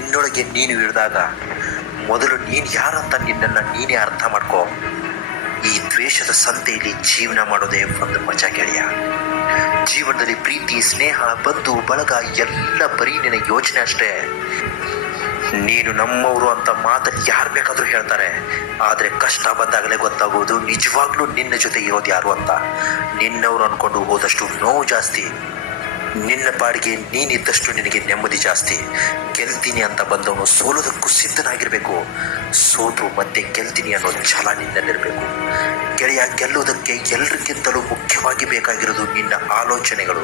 ಹಿಡಿದಾಗ ಮೊದಲು ನೀನು ಯಾರಂತ ನಿನ್ನನ್ನು ನೀನೇ ಅರ್ಥ ಮಾಡ್ಕೋ. ಈ ದ್ವೇಷದ ಸಂತೆಯಲ್ಲಿ ಜೀವನ ಮಾಡೋದೇ ಒಂದು ಮಜಾ ಗೆಳೆಯ. ಜೀವನದಲ್ಲಿ ಪ್ರೀತಿ, ಸ್ನೇಹ, ಬಂಧು, ಬಳಗ ಎಲ್ಲ ಬರೀ ನಿನ್ನ ಯೋಚನೆ ಅಷ್ಟೇ. ನೀನು ನಮ್ಮವರು ಅಂತ ಮಾತನ್ನು ಯಾರು ಬೇಕಾದರೂ ಹೇಳ್ತಾರೆ. ಆದರೆ ಕಷ್ಟ ಬಂದಾಗಲೇ ಗೊತ್ತಾಗೋದು ನಿಜವಾಗ್ಲೂ ನಿನ್ನ ಜೊತೆ ಇರೋದು ಯಾರು ಅಂತ. ನಿನ್ನವರು ಅಂದ್ಕೊಂಡು ಹೋದಷ್ಟು ನೋವು ಜಾಸ್ತಿ. ನಿನ್ನ ಪಾಡಿಗೆ ನೀನಿದ್ದಷ್ಟು ನಿನಗೆ ನೆಮ್ಮದಿ ಜಾಸ್ತಿ. ಗೆಲ್ತೀನಿ ಅಂತ ಬಂದವನು ಸೋಲೋದಕ್ಕೂ ಸಿದ್ಧನಾಗಿರಬೇಕು. ಸೋತು ಮತ್ತೆ ಗೆಲ್ತೀನಿ ಅನ್ನೋ ಛಲ ನಿನ್ನಲ್ಲಿರಬೇಕು ಗೆಳೆಯ, ಗೆಲ್ಲುವುದಕ್ಕೆ ಎಲ್ರಿಗಿಂತಲೂ ಮುಖ್ಯವಾಗಿ ಬೇಕಾಗಿರೋದು ನಿನ್ನ ಆಲೋಚನೆಗಳು.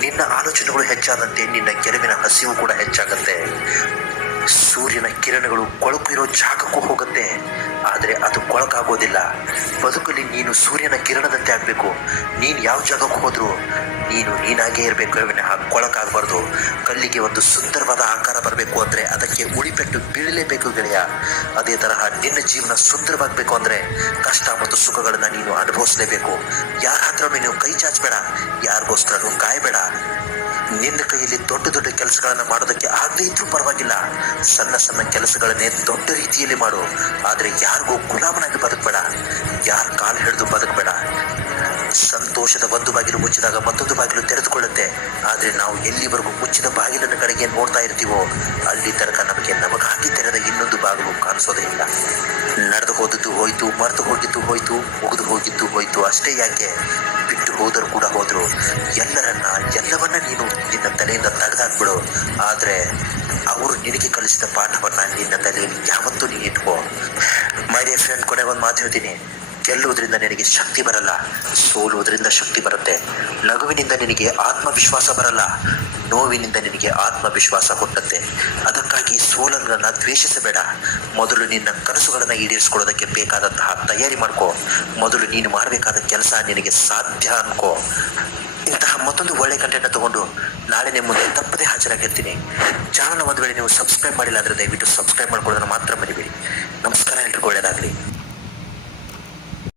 ನಿನ್ನ ಆಲೋಚನೆಗಳು ಹೆಚ್ಚಾದಂತೆ ನಿನ್ನ ಗೆಲುವಿನ ಹಸಿವು ಕೂಡ ಹೆಚ್ಚಾಗತ್ತೆ. ಸೂರ್ಯನ ಕಿರಣಗಳು ಕೊಳಕು ಇರೋ ಜಾಗಕ್ಕೂ ಹೋಗುತ್ತೆ. ಆದರೆ ಅದು ಕೊಳಕಾಗೋದಿಲ್ಲ. ಬದುಕಲ್ಲಿ ನೀನು ಸೂರ್ಯನ ಕಿರಣದಂತೆ ಆಗಬೇಕು. ನೀನು ಯಾವ ಜಾಗಕ್ಕೆ ಹೋದರೂ ನೀನು ನೀನಾಗೇ ಇರಬೇಕು ವಿನಃ ಕೊಳಕಾಗಬಾರ್ದು. ಕಲ್ಲಿಗೆ ಒಂದು ಸುಂದರವಾದ ಆಕಾರ ಬರಬೇಕು ಅಂದರೆ ಅದಕ್ಕೆ ಉಳಿಪೆಟ್ಟು ಬೀಳಲೇಬೇಕು ಗೆಳೆಯ. ಅದೇ ತರಹ ನಿನ್ನ ಜೀವನ ಸುಂದರವಾಗಬೇಕು ಅಂದರೆ ಕಷ್ಟ ಮತ್ತು ಸುಖಗಳನ್ನು ನೀನು ಅನುಭವಿಸಲೇಬೇಕು. ಯಾರ ಹತ್ರ ನೀನು ಕೈ ಚಾಚಬೇಡ. ಯಾರಿಗೋಸ್ಕರನೂ ಕಾಯಬೇಡ. ನಿನ್ನ ಕೈಯಲ್ಲಿ ದೊಡ್ಡ ದೊಡ್ಡ ಕೆಲಸಗಳನ್ನು ಮಾಡೋದಕ್ಕೆ ಆಗದೇ ಇದ್ರೂ ಪರವಾಗಿಲ್ಲ. ಸಣ್ಣ ಸಣ್ಣ ಕೆಲಸಗಳನ್ನೇ ದೊಡ್ಡ ರೀತಿಯಲ್ಲಿ ಮಾಡು. ಆದರೆ ಯಾರಿಗೂ ಗುಲಾಮನಾಗಿ ಬದುಕಬೇಡ. ಯಾರ ಕಾಲು ಹಿಡಿದು ಬದುಕಬೇಡ. ಸಂತೋಷದ ಒಂದು ಬಾಗಿಲು ಮುಚ್ಚಿದಾಗ ಮತ್ತೊಂದು ಬಾಗಿಲು ತೆರೆದುಕೊಳ್ಳುತ್ತೆ. ಆದರೆ ನಾವು ಎಲ್ಲಿವರೆಗೂ ಮುಚ್ಚಿದ ಬಾಗಿಲನ್ನು ಕಡೆಗೆ ನೋಡ್ತಾ ಇರ್ತೀವೋ, ಅಲ್ಲಿ ತನಕ ನಮಗೆ ನಮಗಾಗಿ ತೆರೆದ ಇನ್ನೊಂದು ಬಾಗಿಲು ಕಾಣಿಸೋದೇ ಇಲ್ಲ. ನಡೆದು ಹೋದದ್ದು ಹೋಯ್ತು, ಮರೆತು ಹೋಗಿದ್ದು ಹೋಯ್ತು, ಮುಗಿದು ಹೋಗಿದ್ದು ಹೋಯ್ತು ಅಷ್ಟೇ ಯಾಕೆ? ಬಿಟ್ಟು ಹೋದರು ಕೂಡ ಹೋದರು. ಎಲ್ಲರನ್ನ, ಎಲ್ಲವನ್ನ ನೀನು ನಿನ್ನ ತಲೆಯಿಂದ ತೆಗೆದಾಕ್ಬಿಡು. ಆದರೆ ಅವರು ನಿನಗೆ ಕಲಿಸಿದ ಪಾಠವನ್ನ ನಿನ್ನ ತಲೆಯಲ್ಲಿ ಯಾವತ್ತೂ ನೀನು ಇಟ್ಕೋ. ಮೈ ಡಿಯರ್ ಫ್ರೆಂಡ್ ಕೊನೆಗೊಂದು ಮಾತು ಹೇಳ್ತೀನಿ. ಗೆಲ್ಲುವುದರಿಂದ ನಿನಗೆ ಶಕ್ತಿ ಬರಲ್ಲ, ಸೋಲುವುದರಿಂದ ಶಕ್ತಿ ಬರುತ್ತೆ. ನಗುವಿನಿಂದ ನಿನಗೆ ಆತ್ಮವಿಶ್ವಾಸ ಬರಲ್ಲ, ನೋವಿನಿಂದ ನಿನಗೆ ಆತ್ಮವಿಶ್ವಾಸ ಕೊಟ್ಟಂತೆ ಅದಕ್ಕಾಗಿ ಸೋಲನ್ನ ದ್ವೇಷಿಸಬೇಡ. ಮೊದಲು ನಿನ್ನ ಕನಸುಗಳನ್ನು ಈಡೇರಿಸಿಕೊಳ್ಳೋದಕ್ಕೆ ಬೇಕಾದಂತಹ ತಯಾರಿ ಮಾಡ್ಕೋ. ಮೊದಲು ನೀನು ಮಾಡಬೇಕಾದ ಕೆಲಸ ನಿನಗೆ ಸಾಧ್ಯ ಅನ್ಕೋ. ಇಂತಹ ಮತ್ತೊಂದು ಒಳ್ಳೆ ಕಂಟೆಂಟ್ ತಗೊಂಡು ನಾಳೆ ನಿಮ್ಮ ಮುಂದೆ ತಪ್ಪದೇ ಹಾಜರಾಗಿರ್ತೀನಿ. ಚಾನಲ್ ಒಂದು ವೇಳೆ ನೀವು ಸಬ್ಸ್ಕ್ರೈಬ್ ಮಾಡಿಲ್ಲ ಅಂದ್ರೆ ದಯವಿಟ್ಟು ಸಬ್ಸ್ಕ್ರೈಬ್ ಮಾಡ್ಕೊಳ್ಳೋದನ್ನು ಮಾತ್ರ ಒಳ್ಳೆಯದಾಗಲಿ